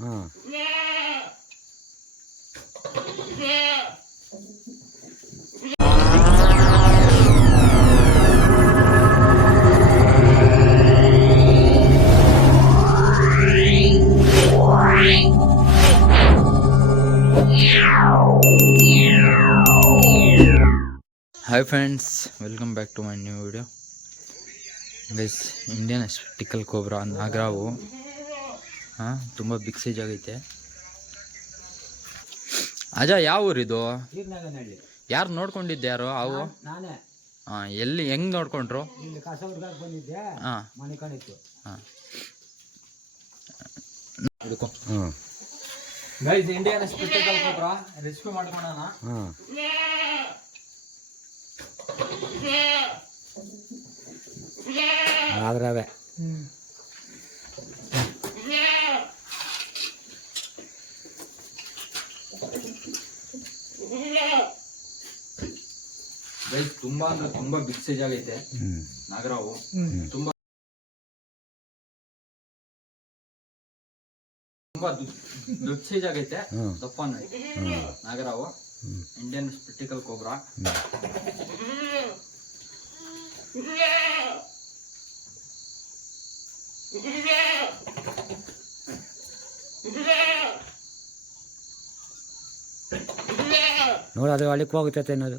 ಹಾಂ hi friends, welcome back to my new video. Guys, Indian spectacled cobra ನಾಗರಾವು ತುಂಬ big size ಆಗೈತೆ. ಅಜಾ, ಯಾವ ಊರಿದು? ಯಾರು ನೋಡ್ಕೊಂಡಿದ್ದೆ? ಯಾರು ಅವು? ಎಲ್ಲಿ ಹೆಂಗ್ ನೋಡ್ಕೊಂಡ್ರು? ಹಾಂ guys, Indian spectacled cobra rescue ಮಾಡ್ಕೊಳ್ಳೋಣ. ಆದ್ರವೆ ಗೈಸ್, ತುಂಬಾ ಅಂದ್ರೆ ತುಂಬಾ ಬಿಗ್ ಸೈಜ್ ಆಗೈತೆ ನಾಗರಾವು. ತುಂಬಾ ತುಂಬಾ ದೊಡ್ಡ ಸೈಜ್ ಆಗೈತೆ. ದಪ್ಪ ನಾಗರಾವು, ಇಂಡಿಯನ್ ಸ್ಪೆಕ್ಟಿಕಲ್ ಕೋಬ್ರಾ. ನೋಡಿ, ಅದು ಒಳಕ್ಕೆ ಹೋಗುತ್ತೆ ಅನ್ನೋದು.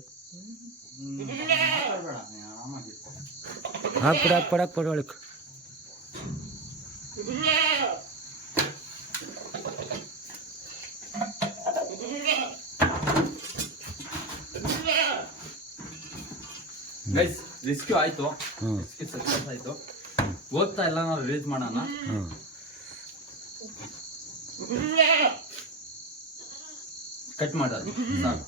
ಹಾಕ್ಬಿಡು ಒಳಕ್ಕೆ. ಗೈಸ್, ರೆಸ್ಕ್ಯೂ ಆಯ್ತು. ಸಕ್ಸಸ್ ಆಯ್ತು. ಓದ್ತಾ ಎಲ್ಲ ನಾವು ರಿಲೀಸ್ ಮಾಡೋಣ. ಕಟ್ ಮಾಡೋದು ಸಾಕು.